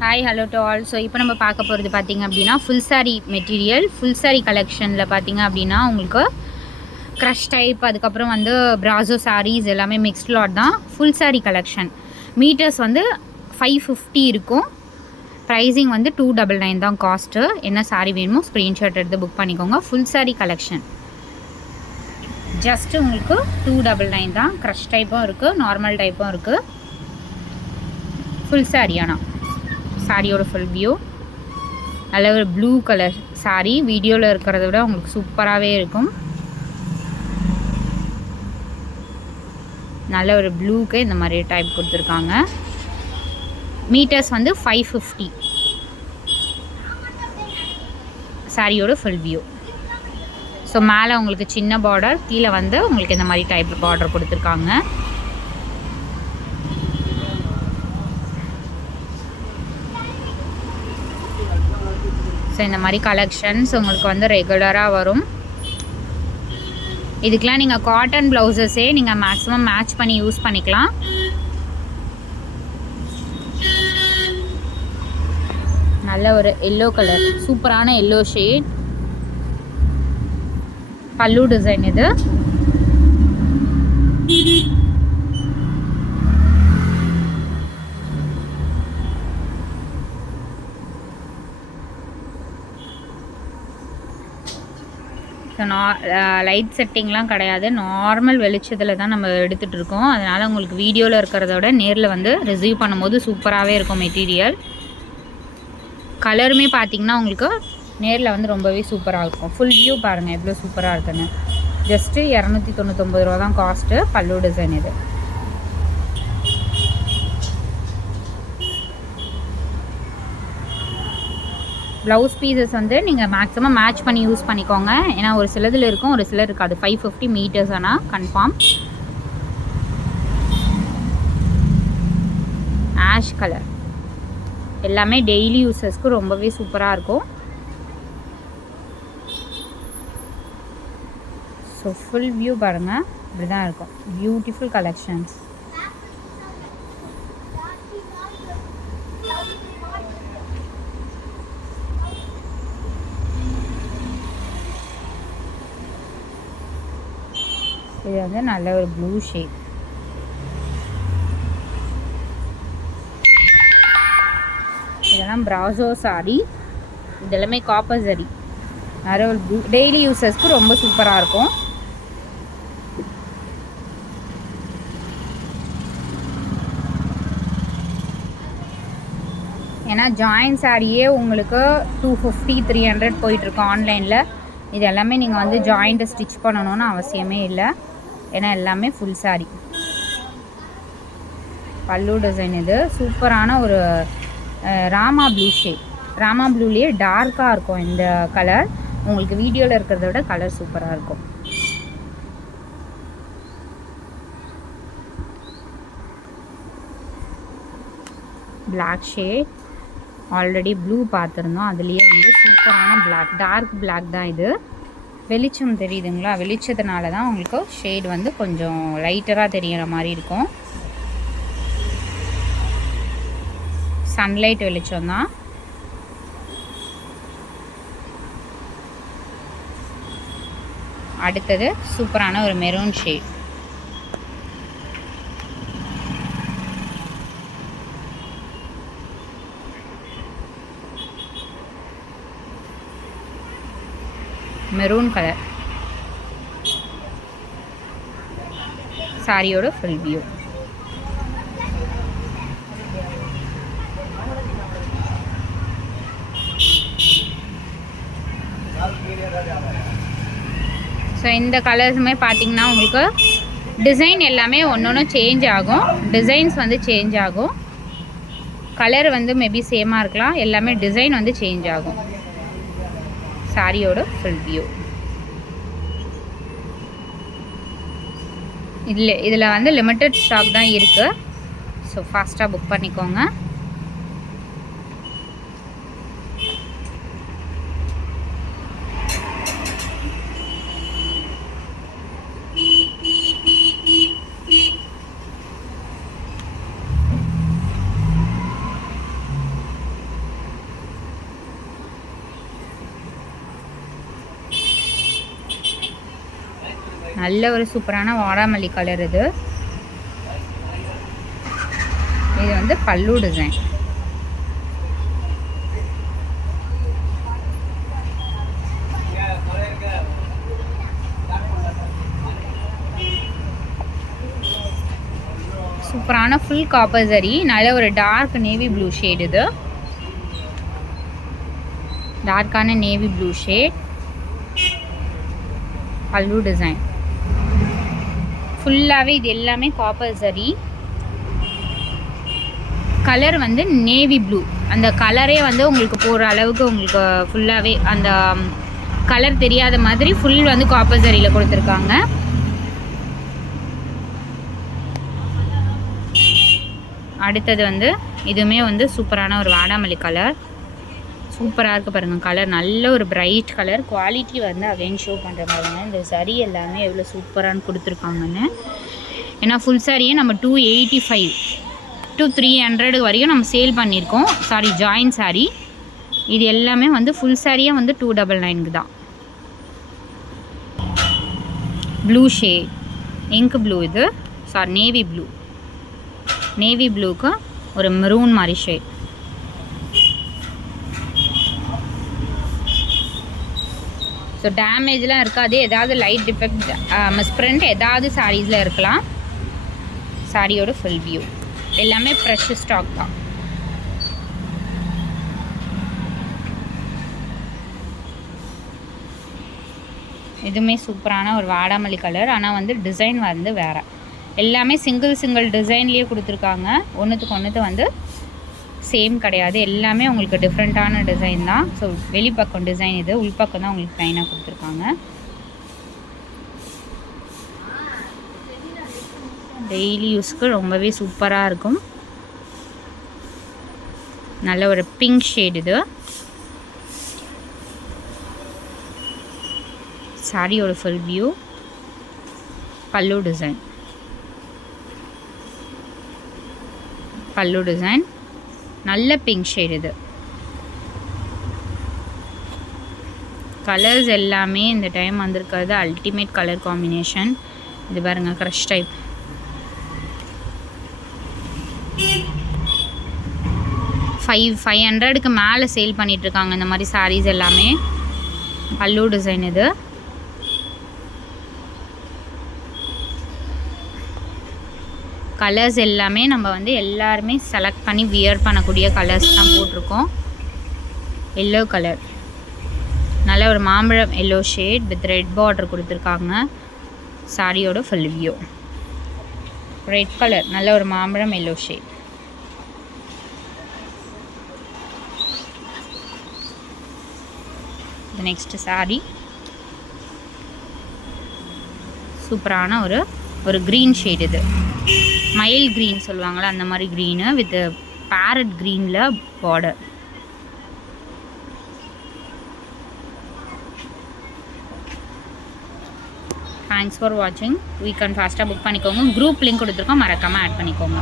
Hi hello to all. So இப்போ நம்ம பார்க்க போகிறது பார்த்திங்க அப்படின்னா full sari material. Full sari கலெக்ஷனில் பார்த்திங்க அப்படின்னா உங்களுக்கு க்ரஷ் டைப், அதுக்கப்புறம் வந்து ப்ராசோ சாரீஸ் எல்லாமே மிக்ஸ்ட் லாட் தான். ஃபுல் சாரீ கலெக்ஷன் மீட்டர்ஸ் வந்து 550 இருக்கும். ப்ரைஸிங் வந்து 299 தான் காஸ்ட்டு. என்ன சாரீ வேணுமோ ஸ்க்ரீன்ஷாட் எடுத்து புக் பண்ணிக்கோங்க. ஃபுல் சாரீ கலெக்ஷன் ஜஸ்ட்டு உங்களுக்கு 299 தான். க்ரஷ் டைப்பும் இருக்குது, நார்மல் டைப்பும் இருக்குது. ஃபுல் சாரீ ஆனால் சாரியோட ஃபுல் வியூ நல்ல ஒரு ப்ளூ கலர் சாரீ. வீடியோவில் இருக்கிறத விட உங்களுக்கு சூப்பராகவே இருக்கும். நல்ல ஒரு ப்ளூக்கு இந்த மாதிரி டைப் கொடுத்துருக்காங்க. மீட்டர்ஸ் வந்து 550. சாரியோட ஃபுல் வியூ. ஸோ மேலே உங்களுக்கு சின்ன பார்டர், கீழே வந்து உங்களுக்கு இந்த மாதிரி டைப் பார்டர் கொடுத்துருக்காங்க. ஸோ இந்த மாதிரி கலெக்ஷன்ஸ் உங்களுக்கு வந்து ரெகுலராக வரும். இதுக்கெலாம் நீங்கள் காட்டன் ப்ளவுசஸே நீங்கள் மேக்ஸிமம் மேட்ச் பண்ணி யூஸ் பண்ணிக்கலாம். நல்ல ஒரு எல்லோ கலர், சூப்பரான எல்லோ ஷேட். பல்லு டிசைன் இது. ஸோ லைட் செட்டிங்லாம் கிடையாது, நார்மல் வெளிச்சத்தில் தான் நம்ம எடுத்துகிட்டு இருக்கோம். அதனால் உங்களுக்கு வீடியோவில் இருக்கிறத விட நேரில் வந்து ரிசீவ் பண்ணும்போது சூப்பராகவே இருக்கும் மெட்டீரியல். கலருமே பார்த்திங்கன்னா உங்களுக்கு நேரில் வந்து ரொம்பவே சூப்பராக இருக்கும். ஃபுல் வியூ பாருங்கள் எவ்வளோ சூப்பராக இருக்குன்னு. ஜஸ்ட்டு 299 ரூபா தான் காஸ்ட்டு. பல்லு டிசைன் இது. ப்ளவுஸ் பீசஸ் வந்து நீங்கள் மேக்ஸிமம் மேட்ச் பண்ணி யூஸ் பண்ணிக்கோங்க. ஏன்னா ஒரு சிலதில் இருக்கும், ஒரு சிலர் இருக்காது. 550 மீட்டர்ஸ் ஆனால் கன்ஃபார்ம். ஆஷ் கலர் எல்லாமே டெய்லி யூஸஸ்க்கு ரொம்பவே சூப்பராக இருக்கும். ஸோ ஃபுல் வியூ பாருங்கள், இப்படி தான் இருக்கும். Beautiful collections. இது வந்து நல்ல ஒரு ப்ளூ ஷேட். இதெல்லாம் ப்ராசோ சாரி. இதெல்லாமே காப்பர் சரி. நிறைய ஒரு ப்ளூ டெய்லி யூஸஸ்க்கு ரொம்ப சூப்பராக இருக்கும். ஏன்னா ஜாயின் சாரியே உங்களுக்கு 250 300 போயிட்டுருக்கோம் ஆன்லைனில். இது எல்லாமே நீங்கள் வந்து ஜாயிண்ட்டை ஸ்டிச் பண்ணணும்னு அவசியமே இல்லை. ஏன்னா எல்லாமே ஃபுல் சாரீ. பல்லு டிசைன் இது. சூப்பரான ஒரு ராமா ப்ளூ ஷேட். ராமா ப்ளூலேயே டார்க்காக இருக்கும் இந்த கலர். உங்களுக்கு வீடியோவில் இருக்கிறத விட கலர் சூப்பராக இருக்கும். Black shade. ஆல்ரெடி ப்ளூ பார்த்துருந்தோம், அதுலேயே வந்து சூப்பரான பிளாக், டார்க் பிளாக் தான் இது. வெளிச்சம் தெரியுதுங்களா? வெளிச்சத்தினால தான் உங்களுக்கு ஷேட் வந்து கொஞ்சம் லைட்டராக தெரிகிற மாதிரி இருக்கும். சன்லைட் வெளிச்சம் தான். அடுத்தது சூப்பரான ஒரு மெரூன் ஷேட். மெரூன் கலர் சாரியோட ஃபுல் வியூ. ஸோ இந்த கலர்ஸுமே பார்த்திங்கன்னா உங்களுக்கு டிசைன் எல்லாமே ஒன்று ஒன்று சேஞ்ச் ஆகும். டிசைன்ஸ் வந்து சேஞ்ச் ஆகும். கலர் வந்து மேபி சேமாக இருக்கலாம், எல்லாமே டிசைன் வந்து சேஞ்ச் ஆகும். சாரியோட ஃபுல் வியூ. இதில் வந்து லிமிட்டட் ஸ்டாக் தான் இருக்குது. ஸோ ஃபாஸ்ட்டாக புக் பண்ணிக்கோங்க. நல்ல ஒரு சூப்பரான வாடாமல்லி கலர் இது. இது வந்து பல்லு டிசைன். சூப்பரான ஃபுல் காப்பர் சரி, நல்ல ஒரு டார்க் நேவி ப்ளூ ஷேட். இது டார்க்கான நேவி ப்ளூ ஷேட், பல்லு டிசைன். ஃபுல்லாகவே இது எல்லாமே காப்பர் சரி. கலர் வந்து நேவி ப்ளூ, அந்த கலரே வந்து உங்களுக்கு போகிற அளவுக்கு உங்களுக்கு ஃபுல்லாகவே அந்த கலர் தெரியாத மாதிரி ஃபுல் வந்து காப்பர் சரியில் கொடுத்துருக்காங்க. அடுத்தது வந்து இதுவுமே வந்து சூப்பரான ஒரு வாடாமல்லி கலர். சூப்பராக இருக்குது பாருங்கள் கலர், நல்ல ஒரு பிரைட் கலர். குவாலிட்டி வந்து அகைன் ஷோ பண்ணுற பாருங்க. இந்த சரி எல்லாமே எவ்வளோ சூப்பரானு கொடுத்துருக்காங்கன்னு. ஏன்னா ஃபுல் சாரியே நம்ம 285 to 300 வரையும் நம்ம சேல் பண்ணியிருக்கோம். Sorry, join sorry. இது எல்லாமே வந்து ஃபுல் சாரியாக வந்து 299 தான். Blue shade, ink blue. இது சாரி நேவி ப்ளூ. நேவி ப்ளூக்கு ஒரு மெரூன் மாதிரி ஷேட். ஸோ டேமேஜ்லாம் இருக்காது. ஏதாவது லைட் டிஃபெக்ட், மிஸ்பிரிண்ட் ஏதாவது சாரீஸில் இருக்கலாம். சாரியோட ஃபுல் வியூ எல்லாமே ஃப்ரெஷ் ஸ்டாக் தான். இதுவுமே சூப்பரான ஒரு வாடாமல்லி கலர். ஆனால் வந்து டிசைன் வந்து வேறு. எல்லாமே சிங்கிள் டிசைன்லேயே கொடுத்துருக்காங்க. ஒன்றுத்துக்கு ஒன்றுத்து வந்து சேம் கிடையாது. எல்லாமே உங்களுக்கு டிஃப்ரெண்ட்டான டிசைன் தான். ஸோ வெளிப்பக்கம் டிசைன் இது, உள்பக்கம் தான் உங்களுக்கு ப்ளைனாக கொடுத்துருக்காங்க. டெய்லி யூஸ்க்கு ரொம்பவே சூப்பராக இருக்கும். நல்ல ஒரு பிங்க் ஷேட். இது சாரியோட ஃபுல் வியூ, பல்லு டிசைன். பல்லு டிசைன் நல்ல பிங்க் ஷேட். இது கலர்ஸ் எல்லாமே இந்த டைம் வந்திருக்கிறது அல்டிமேட் கலர் காம்பினேஷன். இது பாருங்க, க்ரஷ் டைப். ஃபைவ் ஹண்ட்ரடுக்கு மேலே சேல் பண்ணிகிட்ருக்காங்க இந்த மாதிரி சாரீஸ் எல்லாமே. பல்லு டிசைன். இது கலர்ஸ் எல்லாமே நம்ம வந்து எல்லாருமே செலக்ட் பண்ணி வியர் பண்ணக்கூடிய கலர்ஸ் தான் போட்டிருக்கோம். எல்லோ கலர், நல்ல ஒரு மாம்பழம் yellow shade with red border கொடுத்துருக்காங்க. சாரியோட ஃபுல் வியூ. ரெட் கலர், நல்ல ஒரு மாம்பழம் எல்லோ ஷேட். நெக்ஸ்ட் சாரி சூப்பரான ஒரு க்ரீன் ஷேட். இது மயில் க்ரீன் சொல்லுவாங்களா, அந்த மாதிரி க்ரீனு வித் பேரட் க்ரீனில் பார்டர். தேங்க்ஸ் ஃபார் வாட்சிங். வீக்கெண்ட் ஃபாஸ்ட்டாக புக் பண்ணிக்கோங்க. குரூப் லிங்க் கொடுத்துருக்கோம், மறக்காமல் ஆட் பண்ணிக்கோங்க.